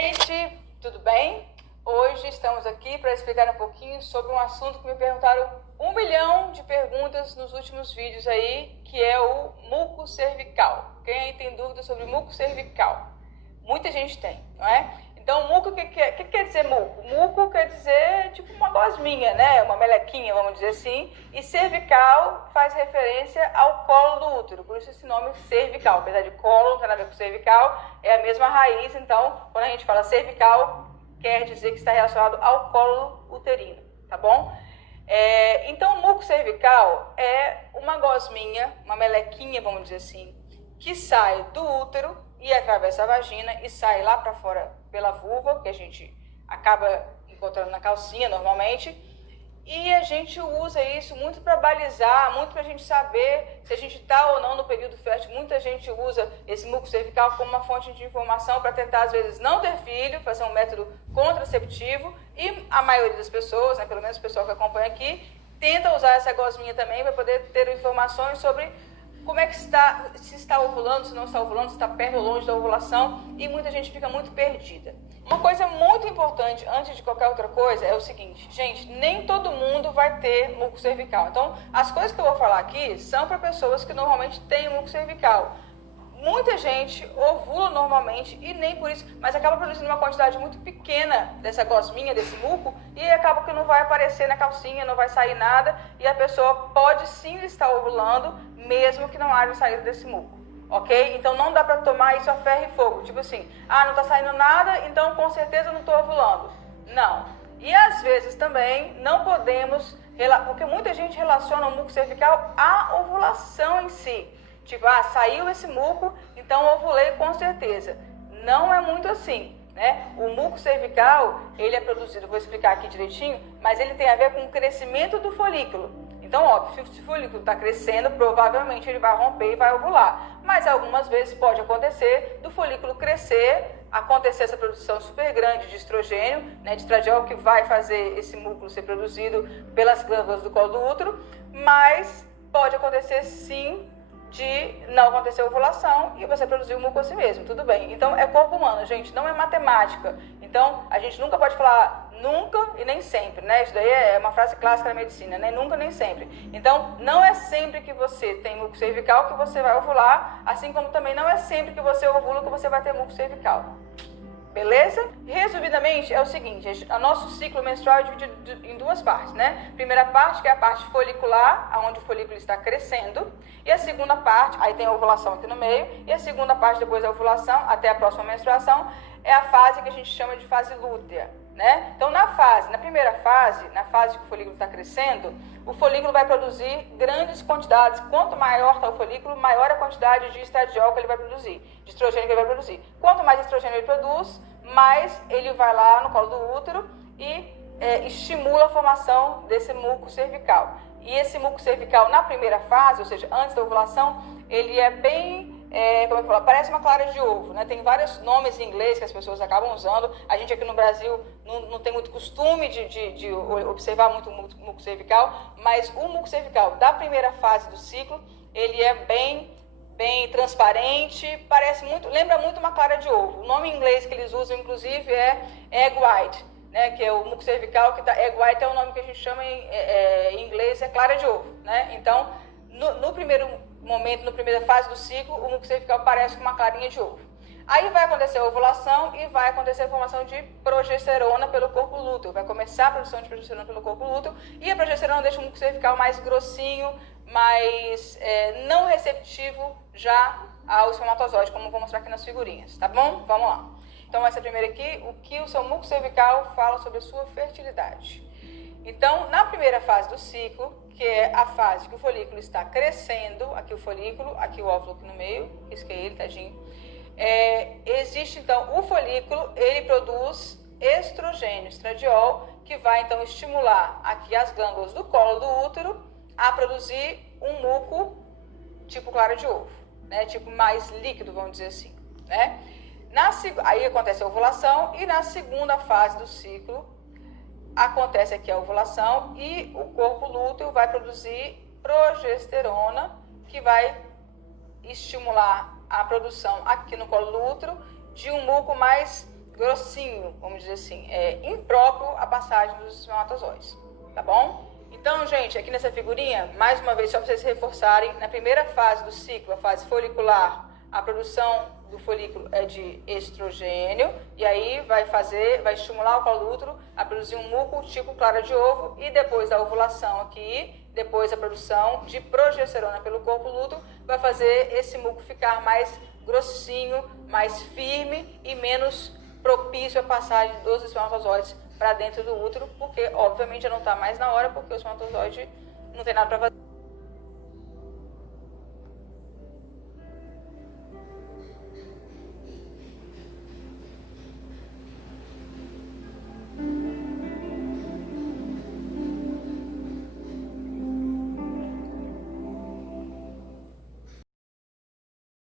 gente, tudo bem? Hoje estamos aqui para explicar um pouquinho sobre um assunto que me perguntaram 1 milhão de perguntas nos últimos vídeos aí, que é o muco cervical. Quem aí tem dúvida sobre muco cervical? Muita gente tem, não é? Então, muco, o que quer dizer muco? Muco quer dizer tipo uma gosminha, né? Uma melequinha, vamos dizer assim. E cervical faz referência ao colo do útero, por isso esse nome cervical. Apesar de colo, não tem nada a ver com cervical, é a mesma raiz. Então, quando a gente fala cervical, quer dizer que está relacionado ao colo uterino, tá bom? Então, o muco cervical é uma gosminha, uma melequinha, vamos dizer assim, que sai do útero e atravessa a vagina e sai lá para fora pela vulva, que a gente acaba encontrando na calcinha normalmente. E a gente usa isso muito para balizar, muito para a gente saber se a gente está ou não no período fértil. Muita gente usa esse muco cervical como uma fonte de informação para tentar, às vezes, não ter filho, fazer um método contraceptivo. E a maioria das pessoas, né, pelo menos o pessoal que acompanha aqui, tenta usar essa gosminha também para poder ter informações sobre como é que está, se está ovulando, se não está ovulando, se está perto ou longe da ovulação, e muita gente fica muito perdida. Uma coisa muito importante, antes de qualquer outra coisa, é o seguinte, gente, nem todo mundo vai ter muco cervical. Então, as coisas que eu vou falar aqui são para pessoas que normalmente têm muco cervical. Muita gente ovula normalmente e nem por isso, mas acaba produzindo uma quantidade muito pequena dessa gosminha, desse muco, e acaba que não vai aparecer na calcinha, não vai sair nada, e a pessoa pode sim estar ovulando, mesmo que não haja saída desse muco, ok? Então não dá para tomar isso a ferro e fogo, tipo assim, não está saindo nada, então com certeza não estou ovulando. Não. E às vezes também não podemos, porque muita gente relaciona o muco cervical à ovulação em si. Tipo, saiu esse muco, então ovulei com certeza. Não é muito assim, né? O muco cervical, ele é produzido, vou explicar aqui direitinho, mas ele tem a ver com o crescimento do folículo. Então, óbvio, se o folículo está crescendo, provavelmente ele vai romper e vai ovular. Mas algumas vezes pode acontecer do folículo crescer, acontecer essa produção super grande de estrogênio, né, de estradiol, que vai fazer esse músculo ser produzido pelas glândulas do colo do útero, mas pode acontecer sim de não acontecer ovulação e você produzir o muco a si mesmo, tudo bem. Então, é corpo humano, gente, não é matemática. Então, a gente nunca pode falar nunca e nem sempre, né? Isso daí é uma frase clássica da medicina, né? Nunca nem sempre. Então, não é sempre que você tem muco cervical que você vai ovular, assim como também não é sempre que você ovula que você vai ter muco cervical. Beleza? Resumidamente, é o seguinte, o nosso ciclo menstrual é dividido em duas partes, né? Primeira parte, que é a parte folicular, onde o folículo está crescendo, e a segunda parte, aí tem a ovulação aqui no meio, e a segunda parte, depois da ovulação, até a próxima menstruação, é a fase que a gente chama de fase lútea, né? Então, na primeira fase, na fase que o folículo está crescendo, o folículo vai produzir grandes quantidades. Quanto maior está o folículo, maior a quantidade de estradiol que ele vai produzir, de estrogênio que ele vai produzir. Quanto mais estrogênio ele produz, mais ele vai lá no colo do útero e estimula a formação desse muco cervical. E esse muco cervical, na primeira fase, ou seja, antes da ovulação, ele é bem... como é que fala? Parece uma clara de ovo, né? Tem vários nomes em inglês que as pessoas acabam usando. A gente aqui no Brasil não tem muito costume de observar muito o muco cervical, mas o muco cervical da primeira fase do ciclo, ele é bem transparente, lembra muito uma clara de ovo. O nome em inglês que eles usam, inclusive, é egg white, né? Que é o muco cervical, egg white é o nome que a gente chama em inglês, é clara de ovo, né? Então, no primeiro momento, na primeira fase do ciclo, o muco cervical parece com uma clarinha de ovo. Aí vai acontecer a ovulação e vai acontecer a formação de progesterona pelo corpo lúteo. Vai começar a produção de progesterona pelo corpo lúteo e a progesterona deixa o muco cervical mais grossinho, mais não receptivo já ao espermatozoide, como eu vou mostrar aqui nas figurinhas, tá bom? Vamos lá. Então, essa primeira aqui, o que o seu muco cervical fala sobre a sua fertilidade. Então, na primeira fase do ciclo, que é a fase que o folículo está crescendo, aqui o folículo, aqui o óvulo aqui no meio, risquei ele, tadinho. Existe, então, o folículo, ele produz estrogênio, estradiol, que vai, então, estimular aqui as glândulas do colo do útero a produzir um muco tipo clara de ovo, né? Tipo mais líquido, vamos dizer assim, né? Aí acontece a ovulação e na segunda fase do ciclo, acontece aqui a ovulação e o corpo lúteo vai produzir progesterona, que vai estimular a produção aqui no colo do útero de um muco mais grossinho, vamos dizer assim, impróprio a passagem dos espermatozoides, tá bom? Então, gente, aqui nessa figurinha, mais uma vez, só para vocês reforçarem, na primeira fase do ciclo, a fase folicular, a produção do folículo é de estrogênio, e aí vai estimular o colo do útero a produzir um muco tipo clara de ovo, e depois da ovulação aqui, depois da produção de progesterona pelo corpo do útero, vai fazer esse muco ficar mais grossinho, mais firme e menos propício à passagem dos espermatozoides para dentro do útero, porque obviamente já não está mais na hora, porque o espermatozoide não tem nada para fazer.